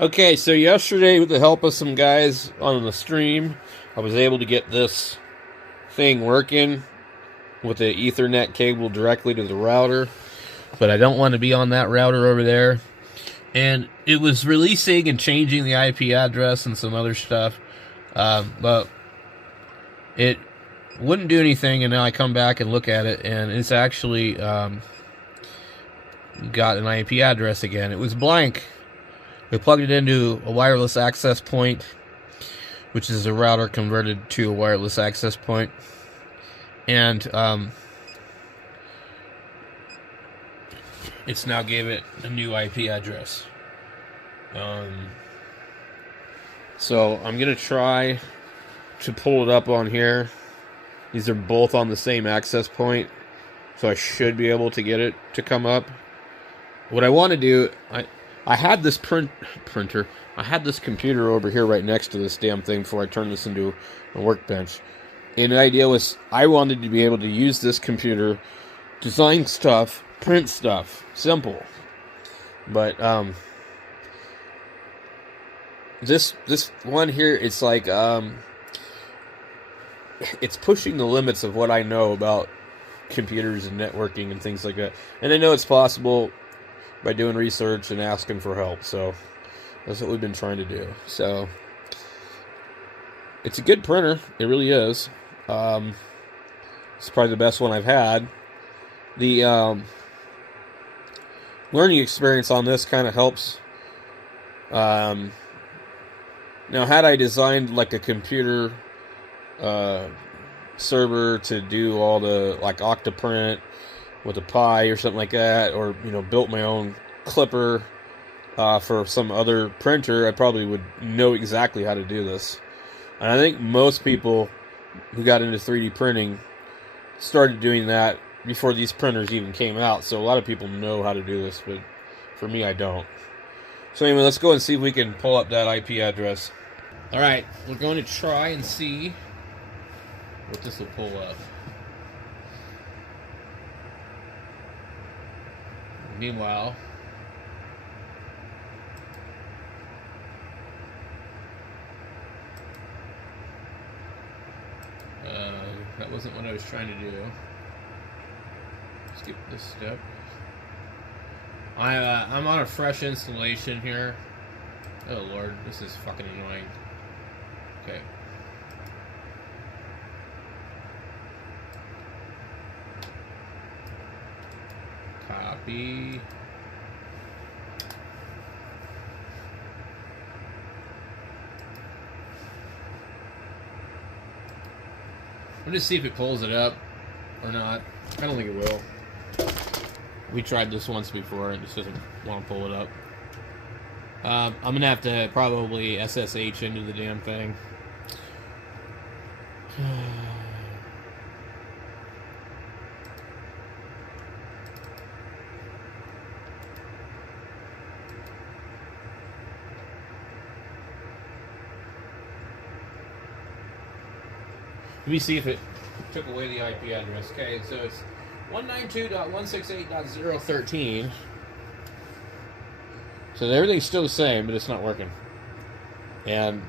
Okay, so yesterday, with the help of some guys on the stream, I was able to get this thing working with the Ethernet cable directly to the router, but I don't want to be on that router over there. And it was releasing and changing the IP address and some other stuff, but it wouldn't do anything. And now I come back and look at it, and it's actually got an IP address again. It was blank. We plugged it into a wireless access point, which is a router converted to a wireless access point, and it's now gave it a new IP address. So I'm gonna try to pull it up on here. These are both on the same access point, so I should be able to get it to come up. What I want to do, I had this printer. I had this computer over here right next to this damn thing before I turned this into a workbench. And the idea was I wanted to be able to use this computer, design stuff, print stuff. Simple. But this one here, it's like it's pushing the limits of what I know about computers and networking and things like that. And I know it's possible by doing research and asking for help. So that's what we've been trying to do. So it's a good printer. It really is. It's probably the best one I've had. The learning experience on this kind of helps. Now, had I designed like a computer server to do all the like Octoprint with a Pi or something like that, or built my own clipper for some other printer, I probably would know exactly how to do this. And I think most people who got into 3D printing started doing that before these printers even came out. So a lot of people know how to do this, but for me, I don't. So anyway, let's go and see if we can pull up that IP address. All right, we're going to try and see what this will pull up. Meanwhile, that wasn't what I was trying to do. Skip this step. I'm on a fresh installation here. Oh Lord, this is fucking annoying. Okay. Copy. I'm gonna see if it pulls it up or not. I don't think it will. We tried this once before and it just doesn't want to pull it up. I'm gonna have to probably SSH into the damn thing. Let me see if it took away the IP address. Okay, so it's 192.168.013. So everything's still the same, but it's not working. And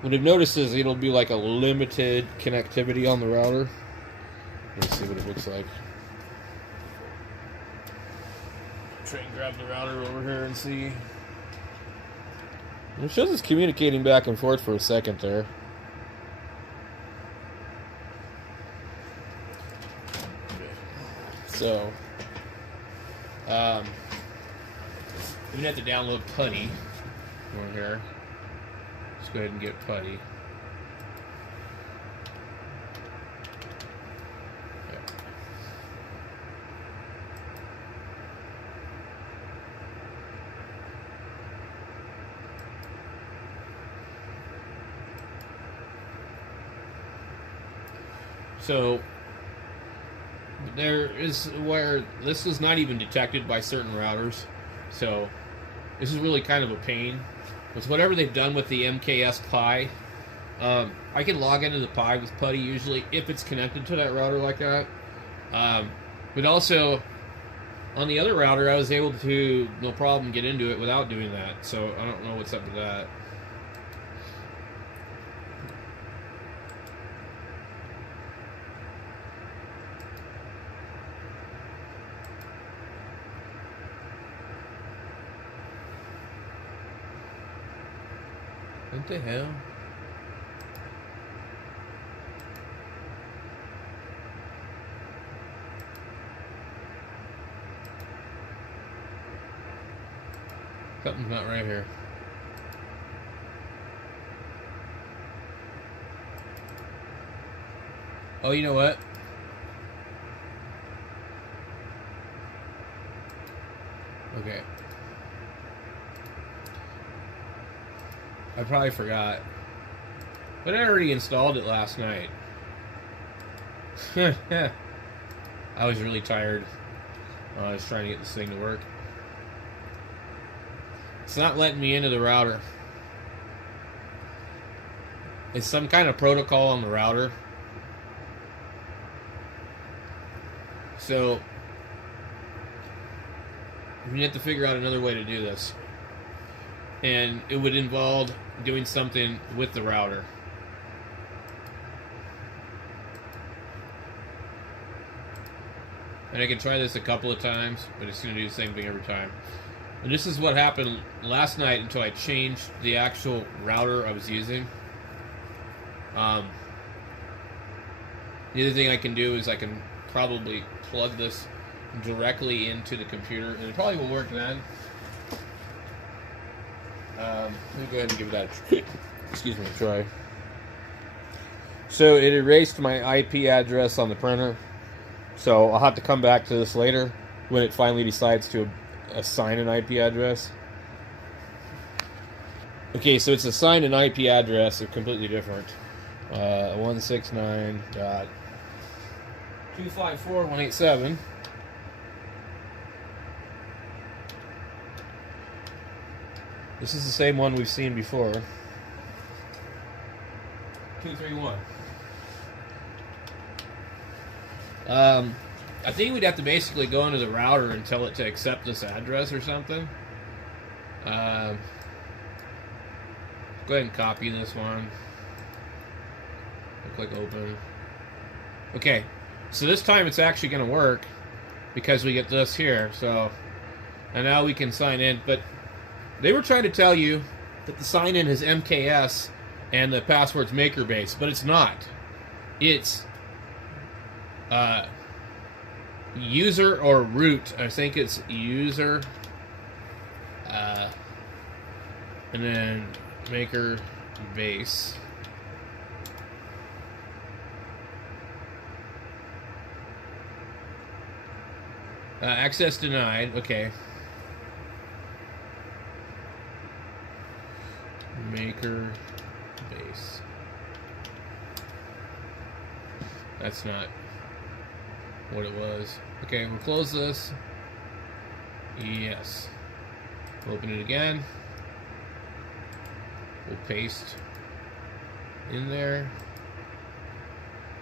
what I've noticed is it'll be like a limited connectivity on the router. Let's see what it looks like. Try and grab the router over here and see. It shows it's communicating back and forth for a second there. So, I'm gonna have to download Putty over here. Let's go ahead and get Putty. Okay. So, there is where this is not even detected by certain routers, so this is really kind of a pain. With whatever they've done with the MKS Pi, I can log into the Pi with Putty usually if it's connected to that router like that. But also, On the other router, I was able to, no problem, get into it without doing that. So I don't know what's up with that. What the hell? Something's not right here. Oh, you know what? Okay. I probably forgot. But I already installed it last night. I was really tired. I was trying to get this thing to work. It's not letting me into the router. It's some kind of protocol on the router. So we have to figure out another way to do this. And it would involve doing something with the router. And I can try this a couple of times, but it's going to do the same thing every time. And this is what happened last night until I changed the actual router I was using. The other thing I can do is I can probably plug this directly into the computer, and it probably will work then. Let me go ahead and give that a try. So it erased my IP address on the printer. So I'll have to come back to this later when it finally decides to assign an IP address. Okay, so it's assigned an IP address. They're completely different. 169.254.187. This is the same one we've seen before. 231. I think we'd have to basically go into the router and tell it to accept this address or something. Go ahead and copy this one. Click open. Okay, so this time it's actually going to work because we get this here. So, and now we can sign in. But they were trying to tell you that the sign-in is MKS and the password's maker base, but it's not. It's user or root. I think it's user, and then maker base. Access denied. Okay. Maker base. That's not what it was. Okay, we'll close this. Yes. Open it again. We'll paste in there.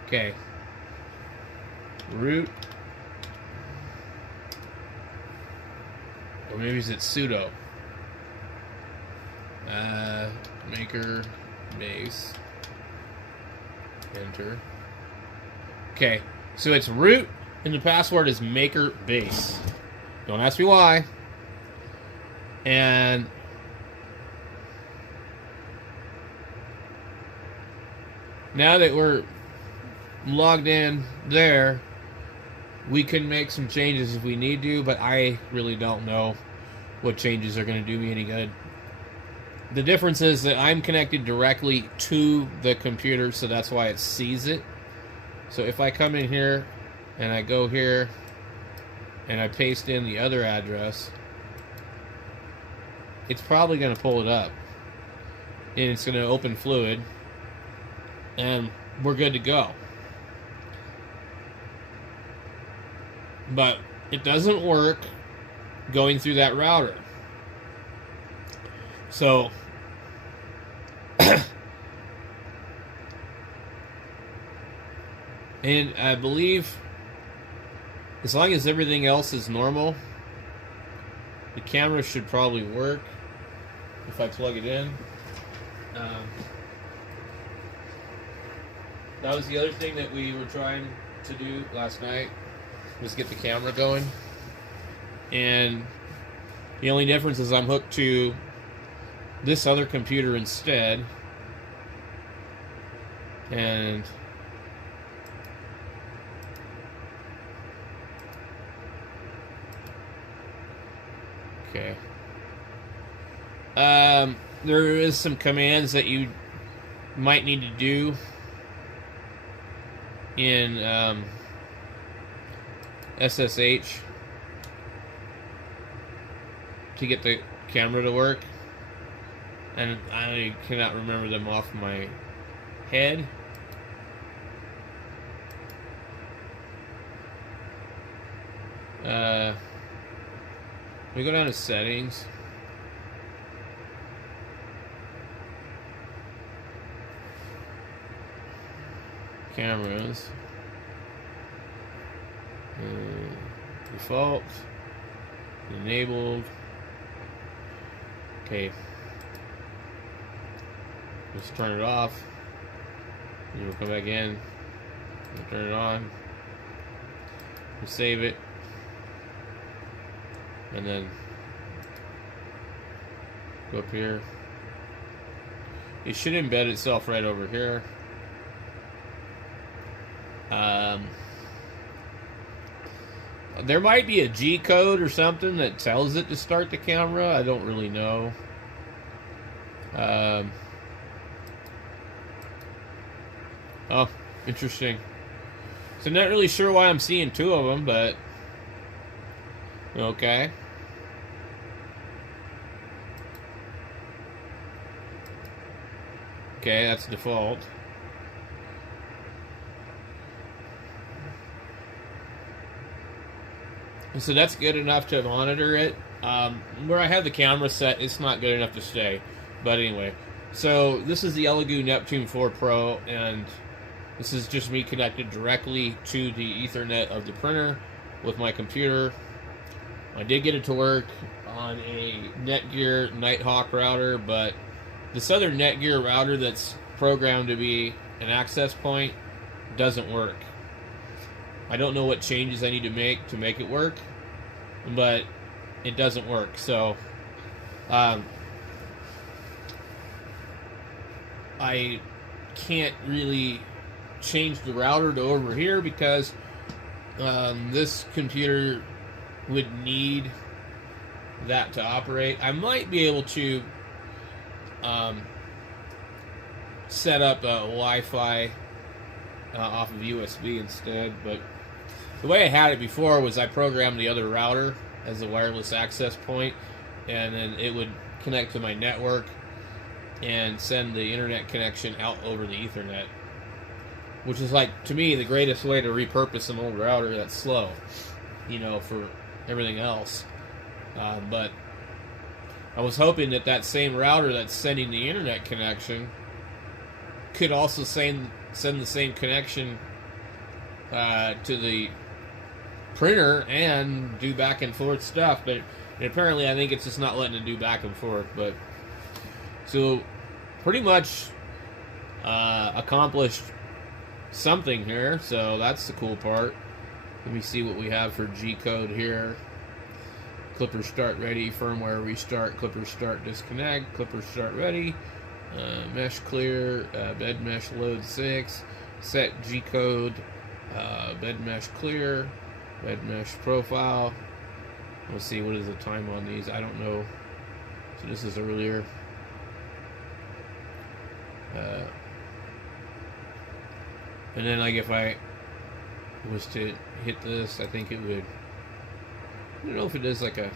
Okay. Root. Or maybe it's sudo. Maker base. Enter. Okay, so it's root and the password is maker base. Don't ask me why. And now that we're logged in there, we can make some changes if we need to, but I really don't know what changes are going to do me any good. The difference is that I'm connected directly to the computer, so that's why it sees it. So if I come in here and I go here and I paste in the other address, it's probably going to pull it up. And it's going to open Fluid. And we're good to go. But it doesn't work going through that router. So and I believe As long as everything else is normal, the camera should probably work if I plug it in. That was the other thing that we were trying to do last night, was get the camera going. And the only difference is I'm hooked to this other computer instead. And okay. There is some commands that you might need to do in SSH to get the camera to work, and I cannot remember them off my head. We go down to settings. Cameras. Default. Enabled. Okay. Let's turn it off. And we'll come back in. We'll turn it on. We'll save it. And then go up here. It should embed itself right over here. There might be a G code or something that tells it to start the camera. I don't really know. Oh, interesting. So not really sure why I'm seeing two of them, but okay. Okay, that's default. So that's good enough to monitor it. Where I have the camera set, it's not good enough to stay. But anyway, so this is the Elegoo Neptune 4 Pro, and this is just me connected directly to the Ethernet of the printer with my computer. I did get it to work on a Netgear Nighthawk router, but this other Netgear router that's programmed to be an access point doesn't work. I don't know what changes I need to make it work, but it doesn't work. So I can't really change the router to over here because this computer would need that to operate. I might be able to set up a Wi-Fi off of USB instead, but the way I had it before was I programmed the other router as a wireless access point, and then it would connect to my network and send the internet connection out over the Ethernet, which is, like, to me, the greatest way to repurpose an old router that's slow, you know, for everything else. But I was hoping that that same router that's sending the internet connection could also send the same connection to the printer and do back and forth stuff, but apparently I think it's just not letting it do back and forth. But so pretty much accomplished something here, so that's the cool part. Let me see what we have for G code here. Clipper start ready, firmware restart, clipper start disconnect, clipper start ready, mesh clear, bed mesh load 6, set G code, bed mesh clear, bed mesh profile. Let's see, what is the time on these? I don't know. So this is earlier. And then, like, if I was to hit this, I think it would, I don't know if it does like a,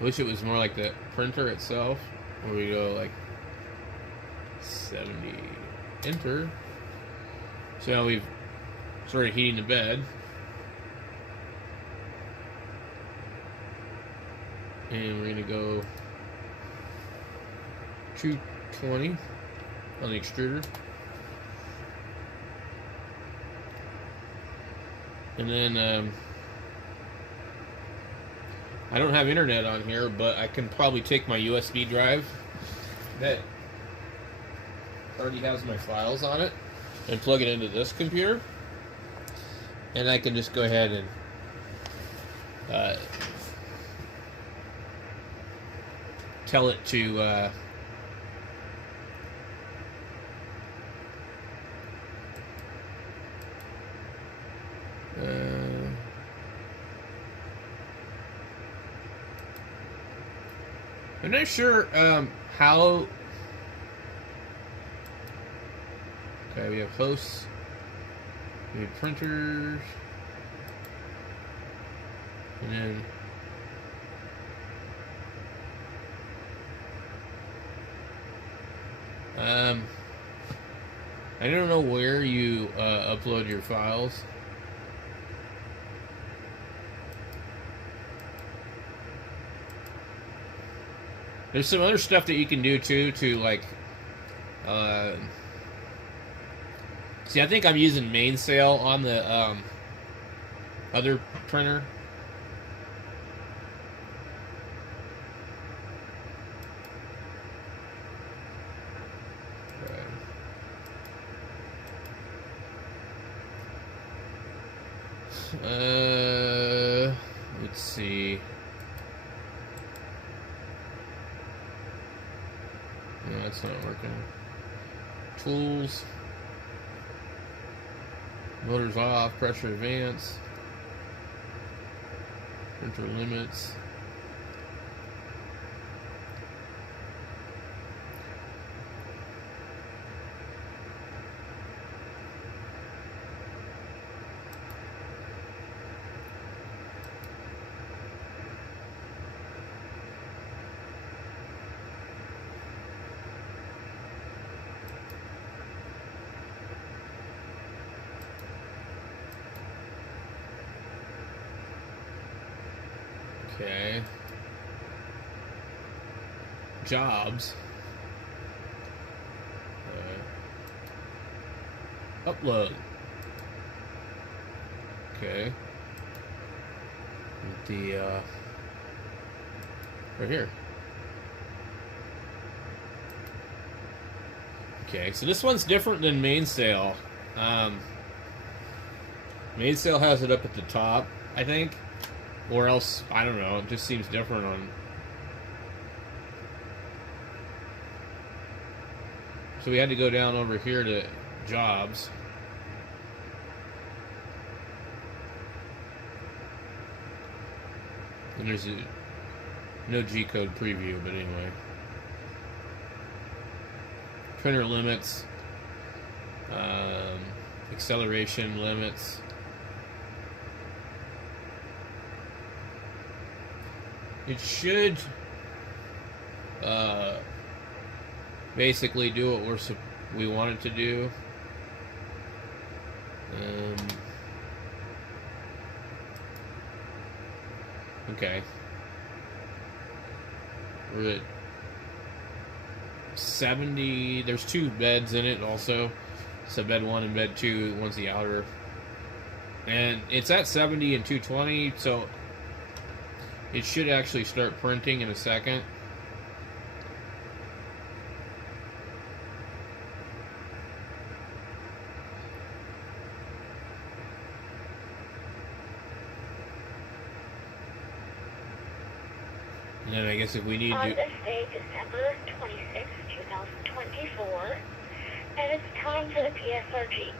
I wish it was more like the printer itself, where we go like 70, enter. So now we've started heating the bed. And we're going to go 220. on the extruder. And then I don't have internet on here, but I can probably take my USB drive that already has my files on it and plug it into this computer, and I can just go ahead and tell it to I'm not sure how. Okay, we have hosts, we have printers, and then I don't know where you upload your files. There's some other stuff that you can do too to like see, I think I'm using mainsail on the other printer. Let's see. No, that's not working. Tools. Motors off. Pressure advance. Printer limits. Okay. Jobs. Upload. Okay. The right here. Okay, so this one's different than mainsail. Mainsail has it up at the top, I think. Or else, I don't know, it just seems different on... So we had to go down over here to jobs. And there's no G-code preview, but anyway. Printer limits. Acceleration limits. It should basically do what we want it to do. Okay. We're at 70. There's two beds in it also. So bed 1 and bed 2. One's the outer. And it's at 70 and 220, so it should actually start printing in a second. And then I guess if we need on to... this day, December 26, 2024, and it's time for the PSRG.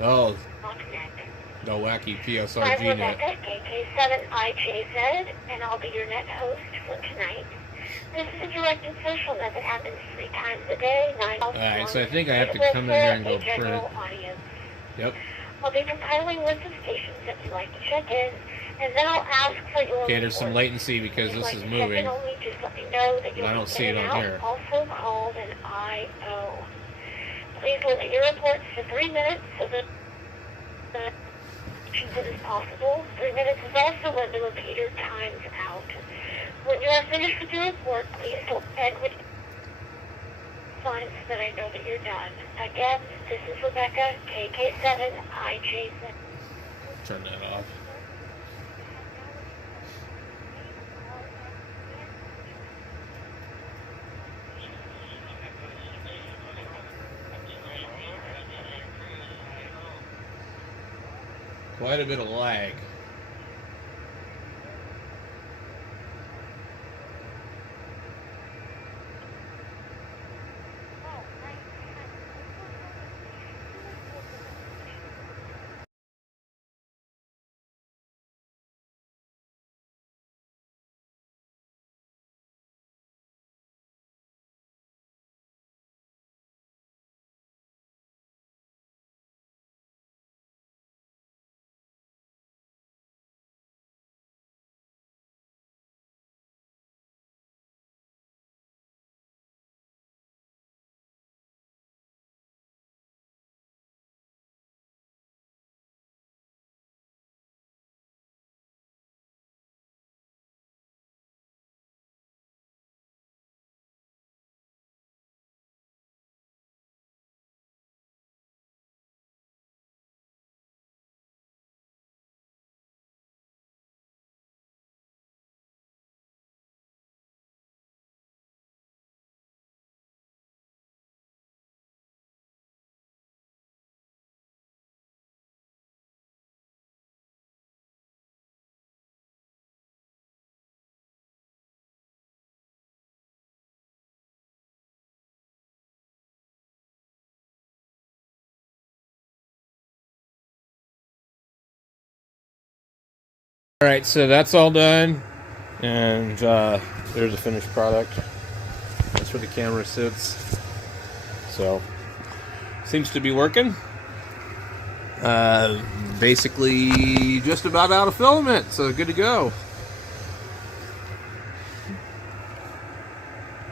Oh, Connect. the wacky I'm PSRG net. Rebecca, KK7IJZ, and I'll be your net host for tonight. This is a direct and social net that happens 3 times a day, 9 Alright, so I think I have to come in here and go print. Yep. I'll be compiling a list of stations that you'd like to check in, and then I'll ask for your Okay, there's some latency because this is moving. only, just let me know that you'll I don't be see it in and on out, here. also called an IO. Please limit your reports to 3 minutes so that as is possible. 3 minutes is also when the repeater times out. When you are finished with your report, please end with sign so that I know that you're done. Again, this is Rebecca, KK7IJ7. Turn that off. Quite a bit of lag. Alright, so that's all done, and there's a finished product. That's where the camera sits. So, seems to be working. Basically just about out of filament, so good to go.